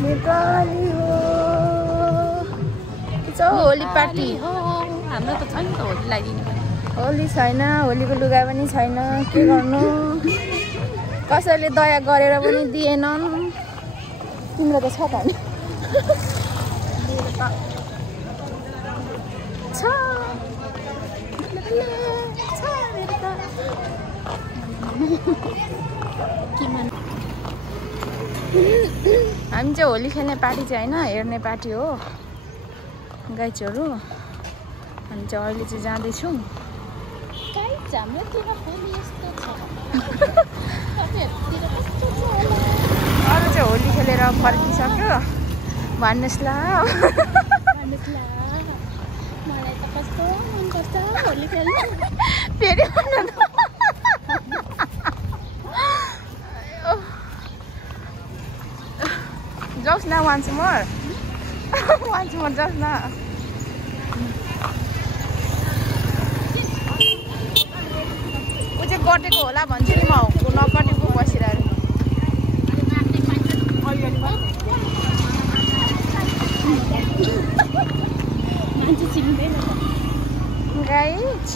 नेपाली हो के छ होली पार्टी हो हाम्रो त छैन त होली लगाइदिनु पनि होली छैन होलीको लुगा पनि छैन के गर्नु कसैले दया गरेर पनि दिएनन् तिम्रो त छ त नि छ हामी चाहिँ होली खेल्ने पार्टी चाहिँ होइन हेर्ने पार्टी हो गाइजहरू हामी चाहिँ अहिले चाहिँ जाँदैछौँ अरू चाहिँ होली खेलेर फर्किसक्यो भन्नुहोस् ल मलाई त कस्तो मनपर्छ होली खेल्न फेरि भन्नु जाओस् न once more जाओस् न ऊ चाहिँ कटेको होला भन्छु नि म नकटेको बसिरहेको मान्छे चिन्दैन गाइज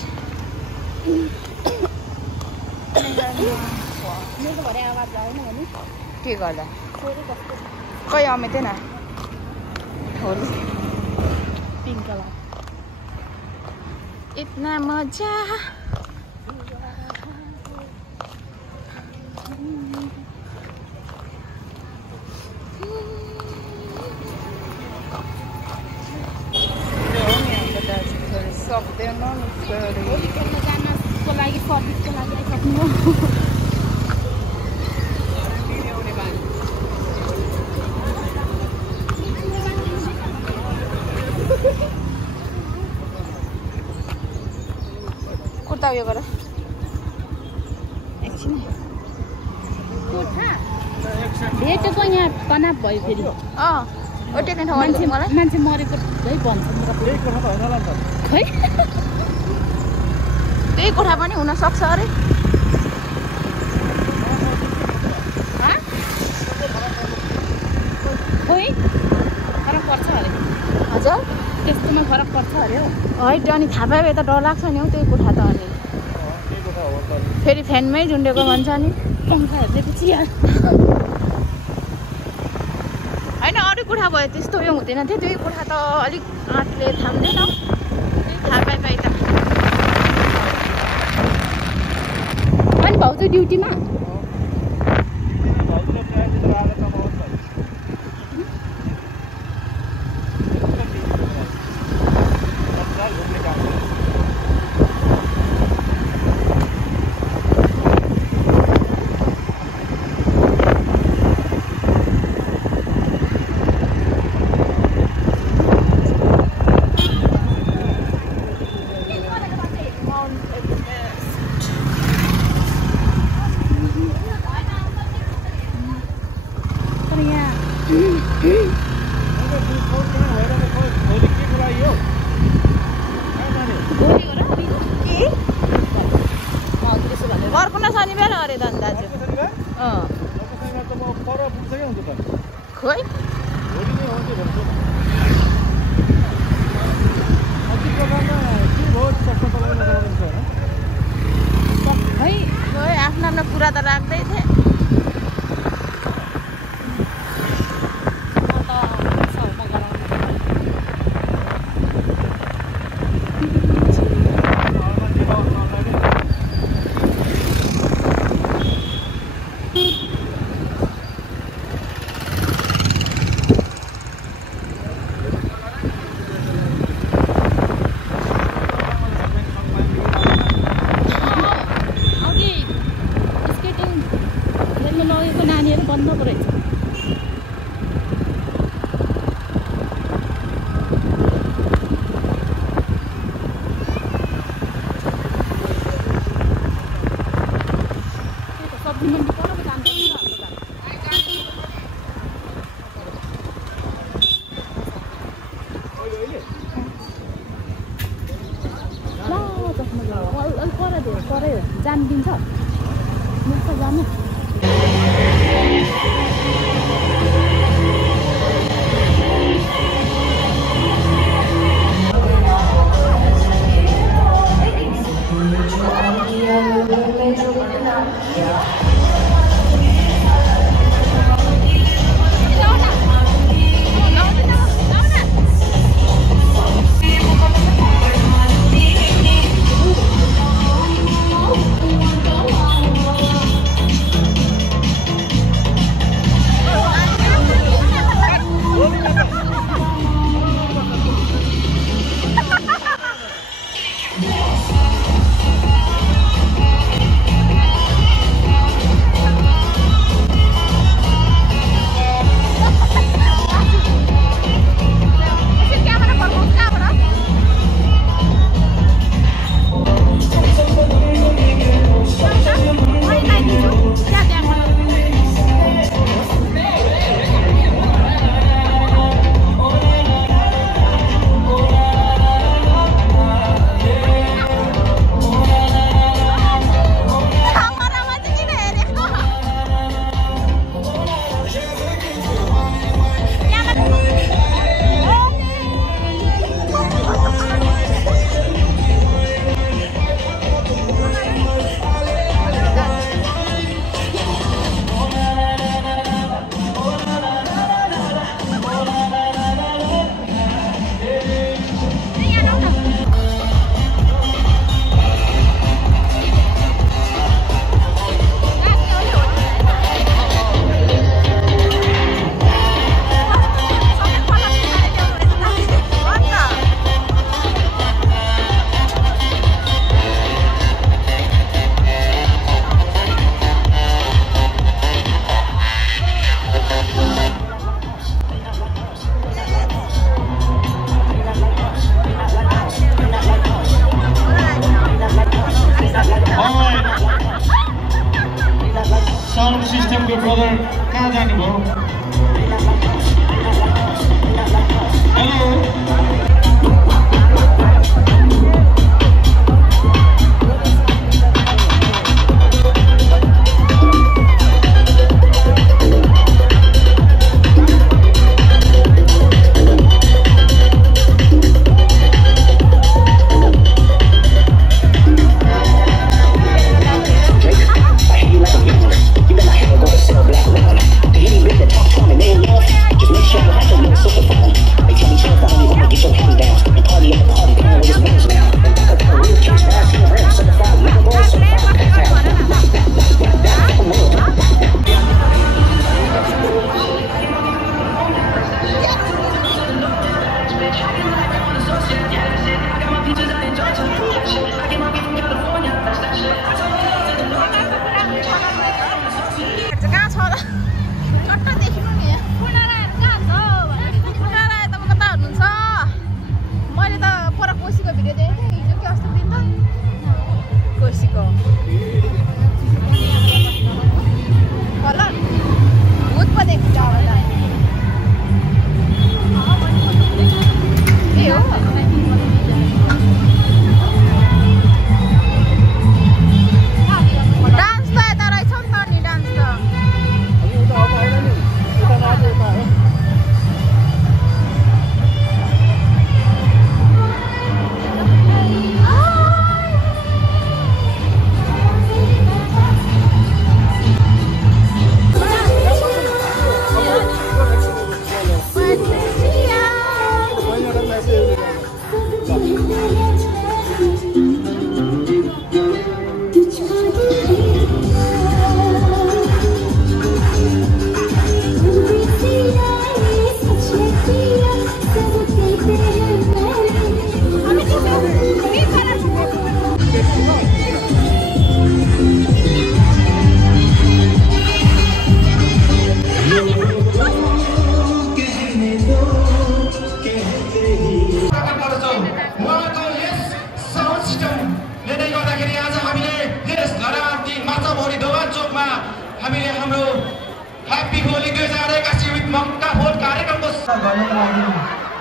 मेरो भरे आवाज आएन भने के गर्दा छोरी कस्तो कोही अमेतेन होली पिङ्क कलर इतना मजा सक्दैन होली खेल्न जानको लागि सर्भिसको लागि आइसक्नु कुर्ता उयो गर एकछिन कोठा भेटेको यहाँ तनाव भयो फेरि ओटेको ठाउँ अलिकति मलाई मान्छे मरेको है भन्छ खै त्यही कोठा पनि हुनसक्छ अरे खोइ फरक पर्छ अरे हजुर त्यस्तोमा फरक पर्छ अरे हो है अनि थाहा पायो त डर लाग्छ नि हौ त्यही कोठा त अनि फेरि फ्यानमै झुन्डेको भन्छ नि पङ्खा हेर्दैपछि होइन अरू कोठा भयो त्यस्तो उयो हुँदैन थियो त्यही कोठा त अलिक आँटले थाम्दैन थाहा पाइ त अनि भाउजू ड्युटीमा अर्को न शनिबार अरे त दाजु खोइ खै आफ्नो आफ्नो कुरा त राख्दै थिएँ जान दिन्छ मुख जानु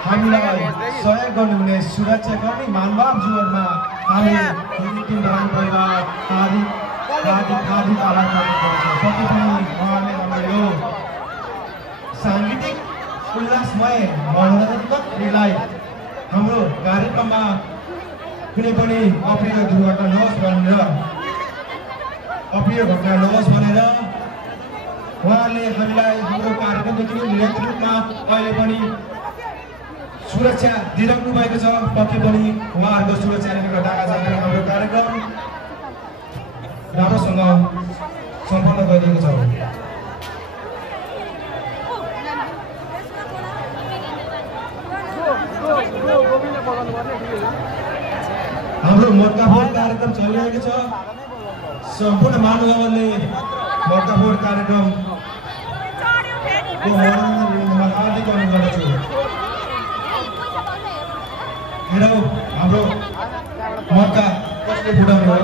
हामीलाई सहयोग गर्नुहुने सुरक्षाकर्मी मानव जीवनमा हामी हिन्दू धर्म परिवार आदि आभार गर्नुपर्छ। पक्कै पनि उहाँले हाम्रो यो साङ्गीतिक उल्लासमय मनोरञ्जनलाई हाम्रो कार्यक्रममा कुनै पनि अप्रिय दुर्घटना नहोस् भनेर उहाँले हामीलाई हाम्रो कार्यक्रमदेखि निरन्तर रूपमा अहिले पनि सुरक्षा दिइराख्नु भएको छ। पक्कै पनि उहाँहरूको सुरक्षाले गर्दा आज हाम्रो कार्यक्रम राम्रोसँग सम्पन्न गरिएको छ। हाम्रो मर्काफोड कार्यक्रम चलिरहेको छ। सम्पूर्ण महानुभावहरूले मर्काफोड कार्यक्रम हार्दिक अनुरोध गर्दछु। हेरौ हाम्रो मर्का कसले फुटाउनु हो?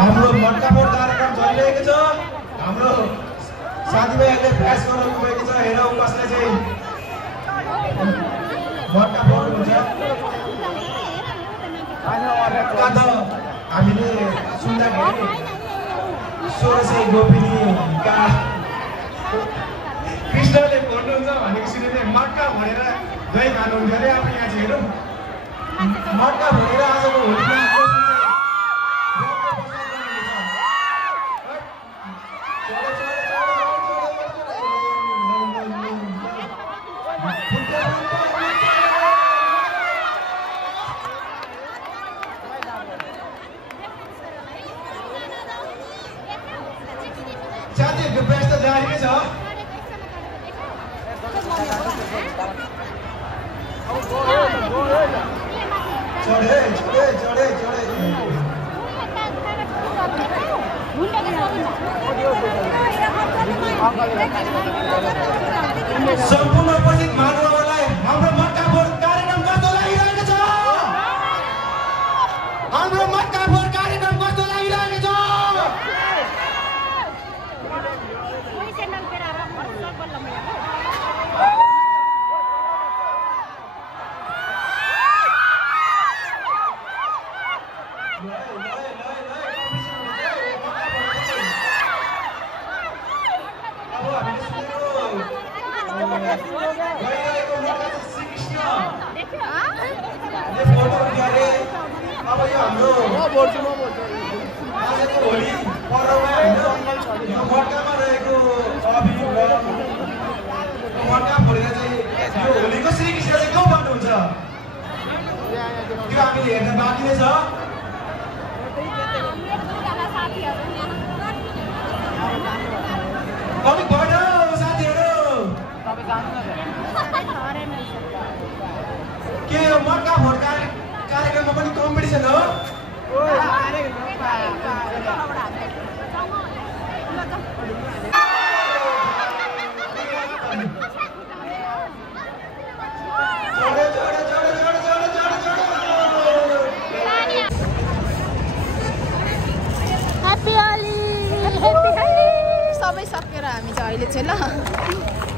हाम्रो मर्काफोड कार्यक्रम चलिरहेको छ। हाम्रो साथीभाइहरूले प्रयास गर्नु भएको छ। हेरौ कसले चाहिँ मर्काफोड हुन्छ। हामीले सुन्दाखेरि 1600 गोपिनीका कृष्णले भन्नुहुन्छ भनेको सुनेर मर्का भनेर दही खानुहुन्छ अरे। अब यहाँ चाहिँ हेरौँ मटका भरेर आजको होलीमा साथीहरूको व्यस्त जारी नै छ सम्पूर्ण उपस्थित महानुभावहरूलाई हाम्रो मटका फोड कार्यक्रम कस्तो लागिरहेको छ हाम्रो मटका फोड कार्यक्रम कस्तो लागिरहेको छ अब यो हाम्रो आजको होली पर्वमा होइन यो मटकामा रहेको अबिर मटका फोडेर चाहिँ यो होलीको श्रीकृष्ण चाहिँ को बन्नुहुन्छ त्यो हामीले हेर्न बाँकी नै छ अलिक भयो साथीहरू के यो मटका फोड कार्यक्रममा पनि कम्पिटिसन हो ह्याप्पी होली सबै सकेर हामी चाहिँ अहिले चाहिँ ल